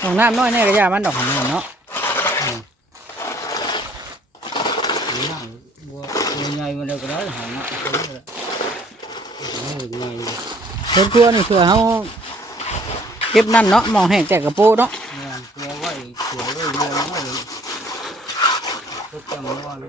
ของน้ำน้อยแน่ก็ยามันดอกของมันเนาะนี่น่ะบัวบัวใหญ่มาเดียวก็ได้หางนะตัวนี้แหละนี่ใหญ่เพิ่นตัวนี่เพื่อเฮาเก็บนั่นเนาะหมองแห้งแตกกระโปเนาะ งานตัวไว้เสือไว้เรียงไว้ทุกจังหวะเลย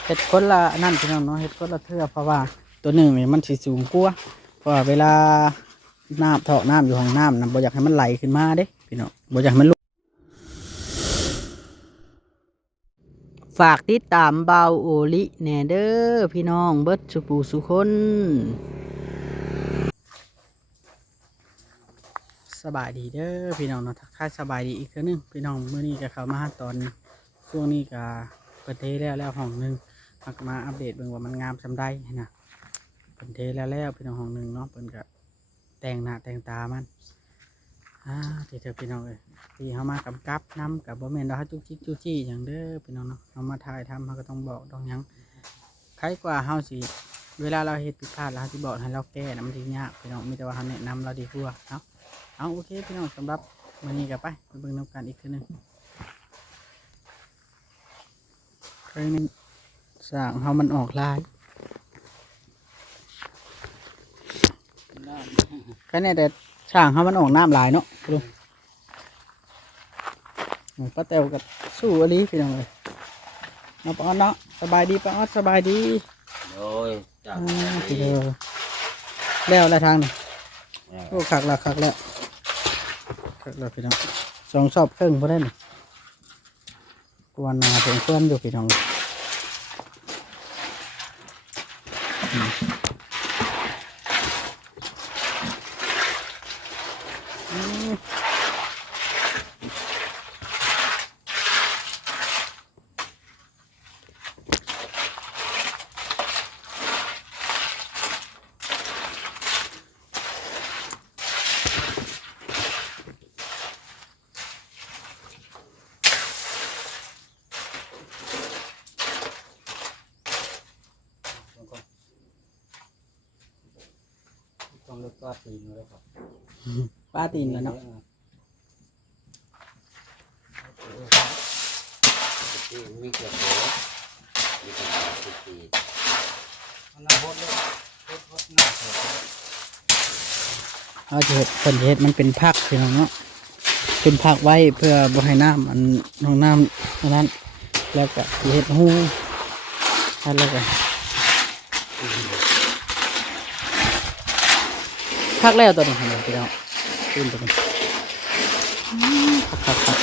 เฮ็ดคนละนั่นพี่น้องเนาะเฮ็ดคนละเทื่อเพราะว่าตัวหนึ่งนี่มันสิสูงกว่าเพราะว่าเวลาน้ำเถาะน้ำอยู่ห้องน้ำนะบ่อยากให้มันไหลขึ้นมาเด้พี่น้องบ่อยากให้มันลุกฝากติดตามเบาโอลิแน่เด้อพี่น้องเบิร์ดสุปูสุคนสบายดีเด้อพี่น้องเนาะทักทายสบายดีอีกเทื่อนึงพี่น้องเมื้อนี้ก็เข้ามาตอนช่วงนี้ก็เปิดเทแล้วแล้วห้องหนึง มักมาอัปเดตเบิ่งว่ามันงามซำใดนะเปิดเทแล้วแล้วพี่น้องห้องหนึ่งเนาะเพิ่นก็แต่งหน้าแต่งตามันอ่าที่เธอพี่น้องเอ้ยที่เฮามากำกับนํกับบ่แมนว่าเฮาจุกจิกจุกจี้หยังเด้อพี่น้องเนาะเฮามาถ่ายทำเฮาก็ต้องบอกต้องยังใครกว่าเฮาสิเวลาเราเฮ็ดผิดพลาดเฮาสิบอกให้เราแก้นะมันสิยากพี่น้องมีแต่ว่าเฮาแนะนำเราดีกว่าเนาะเอาโอเคพี่น้องสำหรับวันนี้กันไปไปเบิ่งน้ำกันอีกทีหนึ่งครั้งนี้ สร้างเฮามันออกลายแค่นี้แต่ช่างเฮามันออกน้ำลายเนาะลุงโอ้ป้าแตวกับสู้อลีพี่น้องเลยเนาะป้าออดเนาะสบายดีป้าออดสบายดีโอ้ยจับอ่าพี่เด้อแล้วแล้วทางนี่โอ้คักแล้วคักแล้วคักแล้วพี่น้องสองชอบเครื่องพอได้หนึ่งกวนนาถึงเพื่อนอยู่พี่น้อง อืมอืมต้องเลือกกล้า ตีนเลยครับป้าตีนแล้วเนาะมีเกลือโผล่มีกระดาษตีนมันน่าบดเลยบดบดหน้าเถอะเอาจะเห็ดผลเห็ดมันเป็นผักพี่น้องเนาะเป็นผักไว้เพื่อบ่ให้น้ำอันน้องน้ำอันนั้น แล้วก็สิเห็ดหูแล้วก็ ผักแล้วตัวนี้เห็นไหมพี่น้องขึ้นตัวนี้อืมผักผักผัก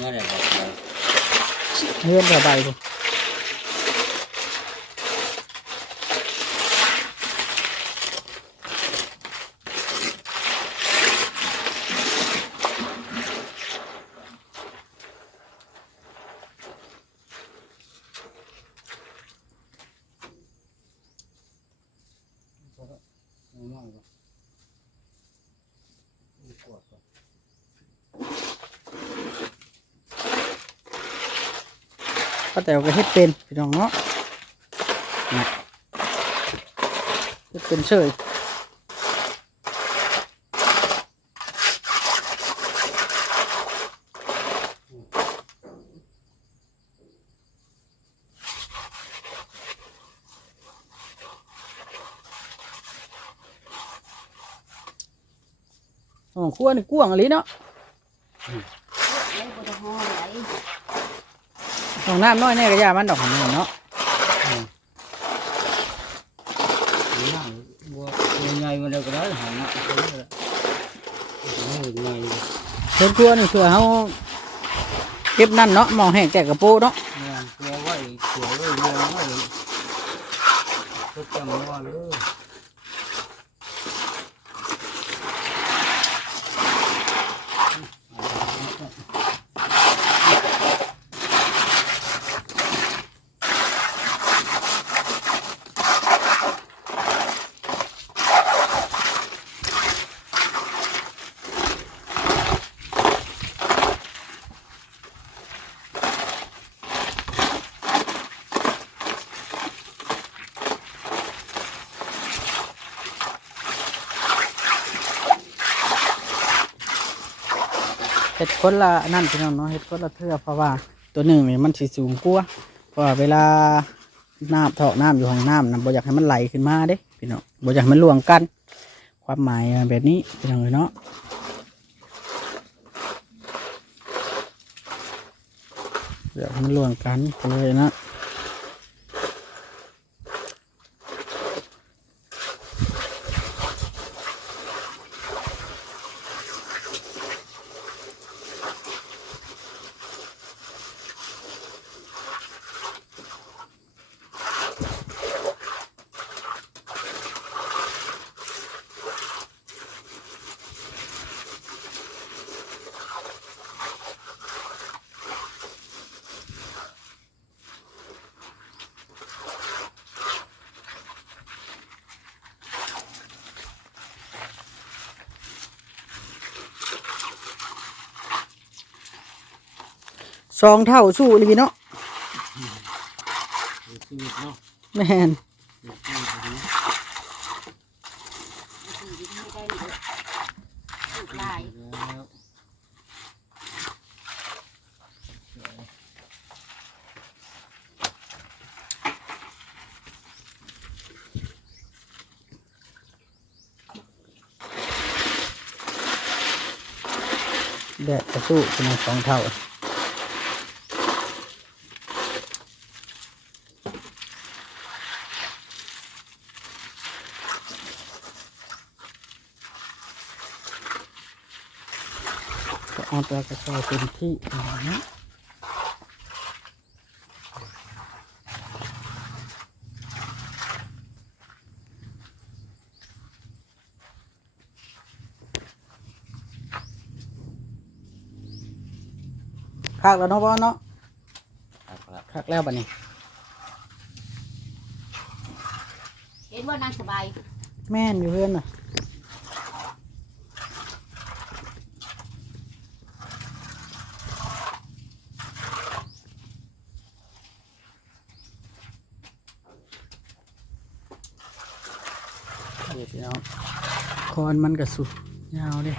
นี่แหละครับเลื่อนระบายดูก็ แต่ก็เฮ็ดเป็นพี่น้องเนาะนะเฮ็ดเป็นเฉยอ๋อขั้วนี่กว้างอะไรเนาะ ของน้ำน้อยแน่ก็ยามันดอกของมันเนาะนี่น่ะบัวบัวใหญ่มาเดียวก็ได้หางนะตัวนี้แหละนี่ใหญ่เพิ่นครัวนี่เพื่อเฮาเก็บนั่นเนาะหมองแห้งแจกกระโปรงเนาะแม่นตัวไว้เสียไว้เรือไว้ก็จังว่าเลย เห็ดคนละนั่นพี่น้องเนาะเห็ดคนละเทือเพราะว่าตัวหนึ่งนี่มันสีสูงกว่าเพราะว่าเวลาน้ำเถาะน้ำอยู่ห้องน้ำนะบ่อยากให้มันไหลขึ้นมาเด้พี่น้องบ่อยากให้มันรวงกัน ความหมายแบบนี้พี่น้องเลยเนาะเดี๋ยวมันรวงกันเลยนะ สองเท่าสู้อีหลีเนาะชีวิตเนาะแม่นแล้วแดดกระสู้เป็นสองเท่า ก็เอาตัวกระสอบเป็นที่นะคักแล้วเนาะพ่อเนาะครับคักแล้วบัดนี้ เห็นว่านางสบาย แม่นอยู่เพื่อนน่ะเดี๋ยวพี่ น้องคอนมันกระสุดยาวเลย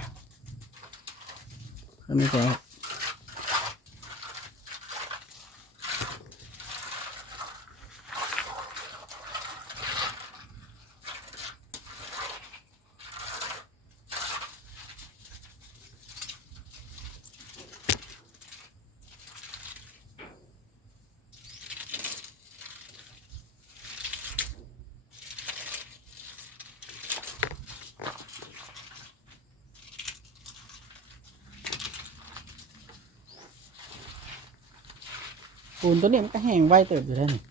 เพิ่นมีแต่ ปูนตัวนี้มันก็แห้งไวเติบอยู่แล้วนี่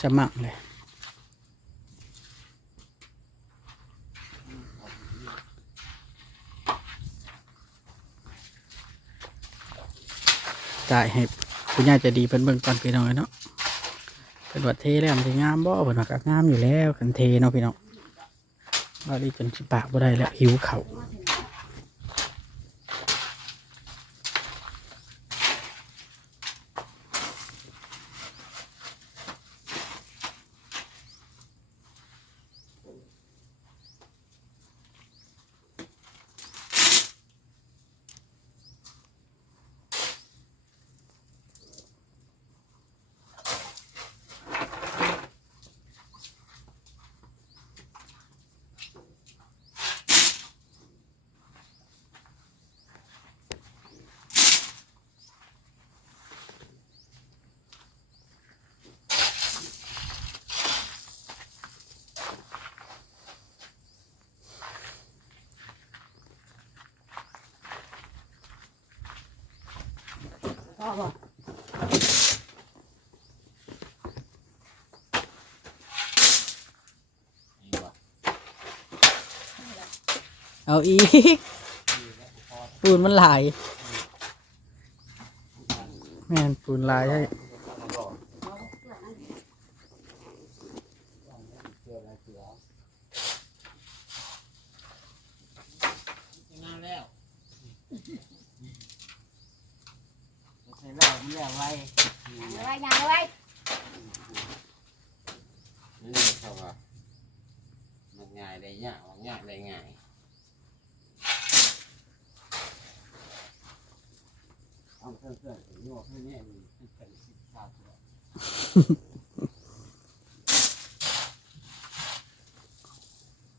จะหมักเลยจ่ายให้คุณยายจะดีเป็นเบิ่งก่อนพี่น้องเนาะเป็นวัดเทแล้วมันจะงามบ่เป็นวัดก็งามอยู่แล้วกันเทเนาะพี่น้องว่าดีจนปากบ่ได้แล้วหิวเขาว เอาอีกปูนมันหลายแม่นปูนหลายใช่ เอาบ่ เอาเสื้อนั่น เสืออะไรเสือชนะแล้วใส่เหล้ามันแล้วไว้ เอาไว้ยางเอาไว้ นี่เลยเขาว่ามันง่ายได้ยากมันยากได้ง่ายเอาเพื่อนเพื่อนๆโยกให้เนี่ยมีเป็นเป็นสิบชาติแล้ว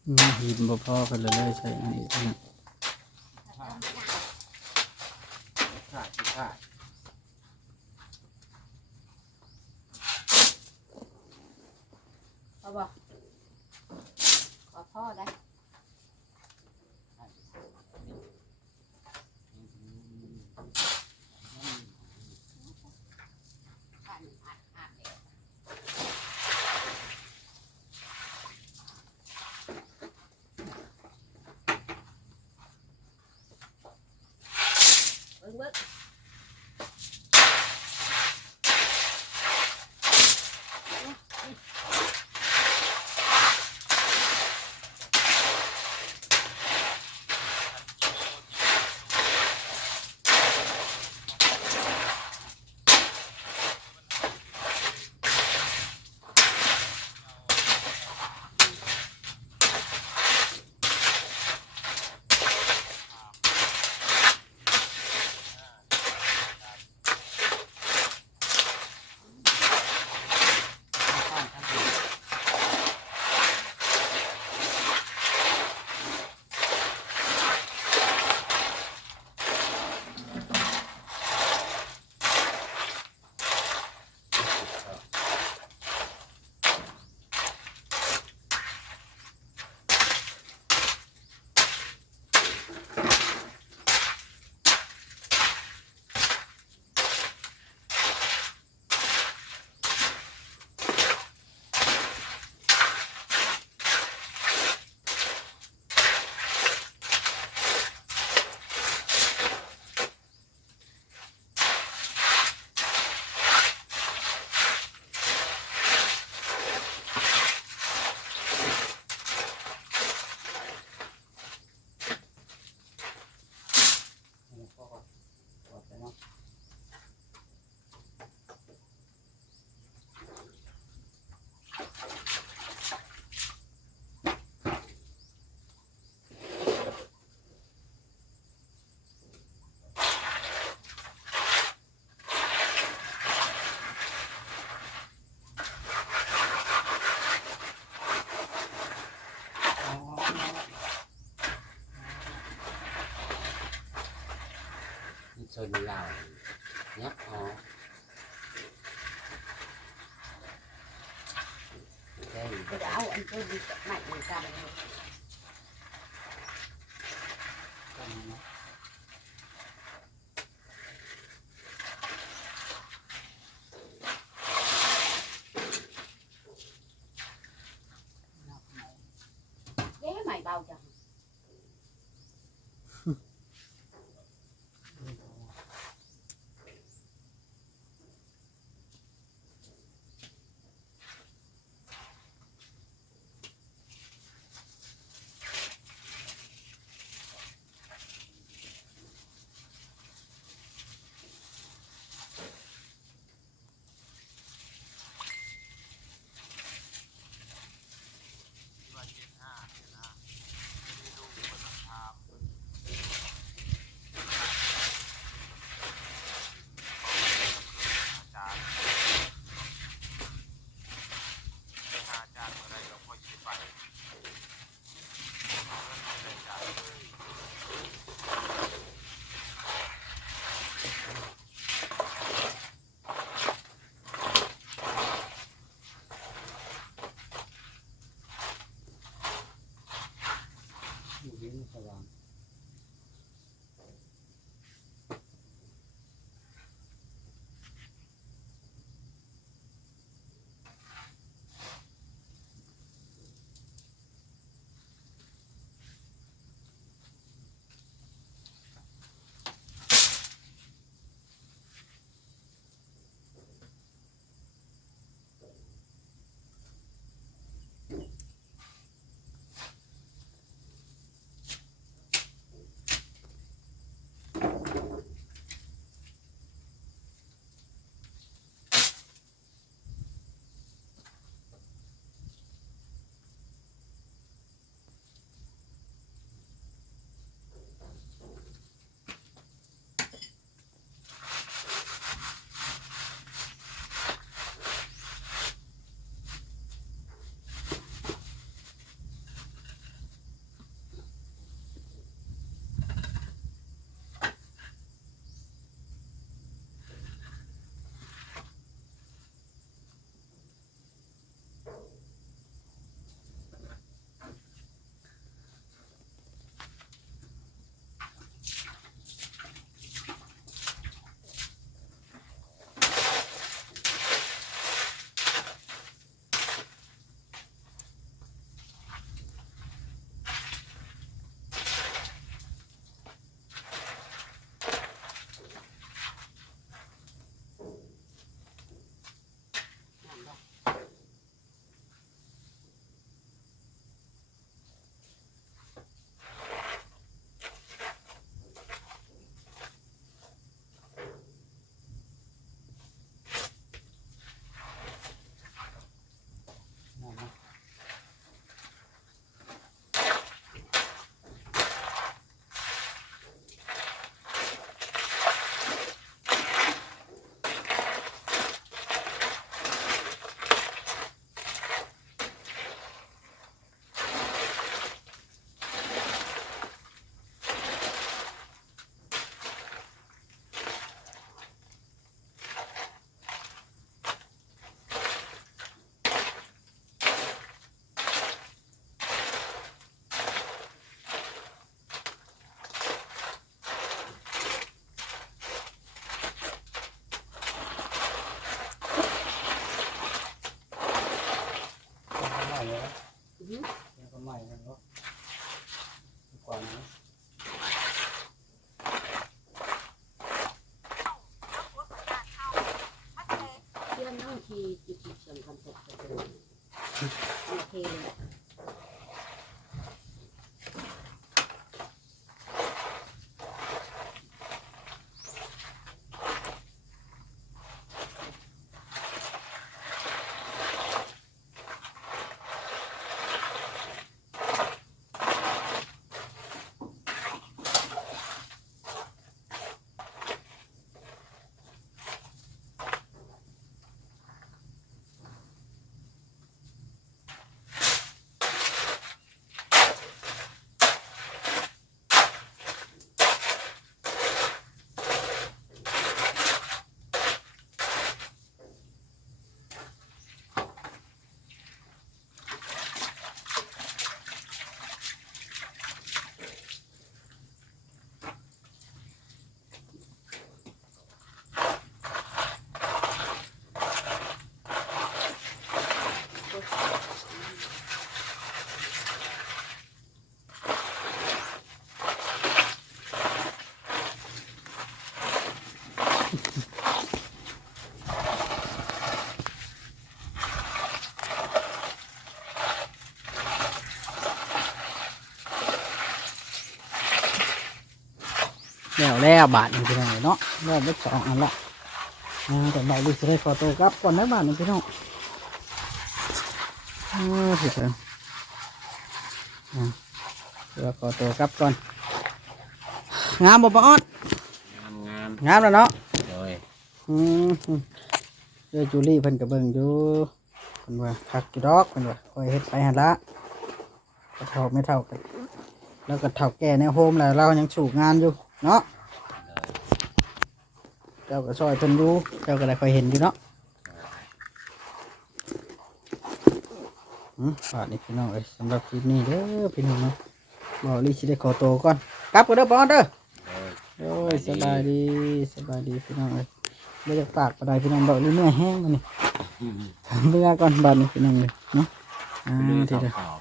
อืมหินบ่พอกันเลยเลยใช่อันนี้นะขาดขาด ชนเรายับอ๋อใช่เดี๋ยวเแล้วก็ใหม่กันเนาะ แล้วแล้วบาทหนึงพี่น้องเนาะแล้วได้สองอันละอ่าแต่บาทลูกจะได้ขอตัวกลับก่อนนะบาทหนึงพี่น้องเออพี่เถิงอ่าเดี๋ยวขอตัวกลับก่อนงามบ่ปะออดงามงามงามแล้วเนาะโดยอืมเดี๋ยวจูลี่เพิ่นก็เบิ่งอยู่เพิ่นว่าคักอยู่ดอกเพิ่นว่าคอยเฮ็ดไปหั่นละก็เท่าไม่เท่ากัน แล้วก็เท่าแก่ในโฮมแล้วเรายังสูกงานอยู่ เนาะโดยเจ้าก็ช่วยเพิ่นอยู่เจ้าก็ได้คอยเห็นอยู่เนาะอืมฝากนี่พี่น้องเอ้ยสำหรับคลิปนี้เด้อพี่น้องเนาะบ่ลีสิได้ขอตัวก่อนกลับกันเด้อปอนเด้อโดยโอ้ยสบายดีสบายดีพี่น้องเอ้ยไม่อยากปากปานใดพี่น้องบอกนี่เมื่อยแห้งมานี่อืมเมื่อก่อนบัดนี้พี่น้องเลยเนาะอ่าลืมทีเดียวข่าว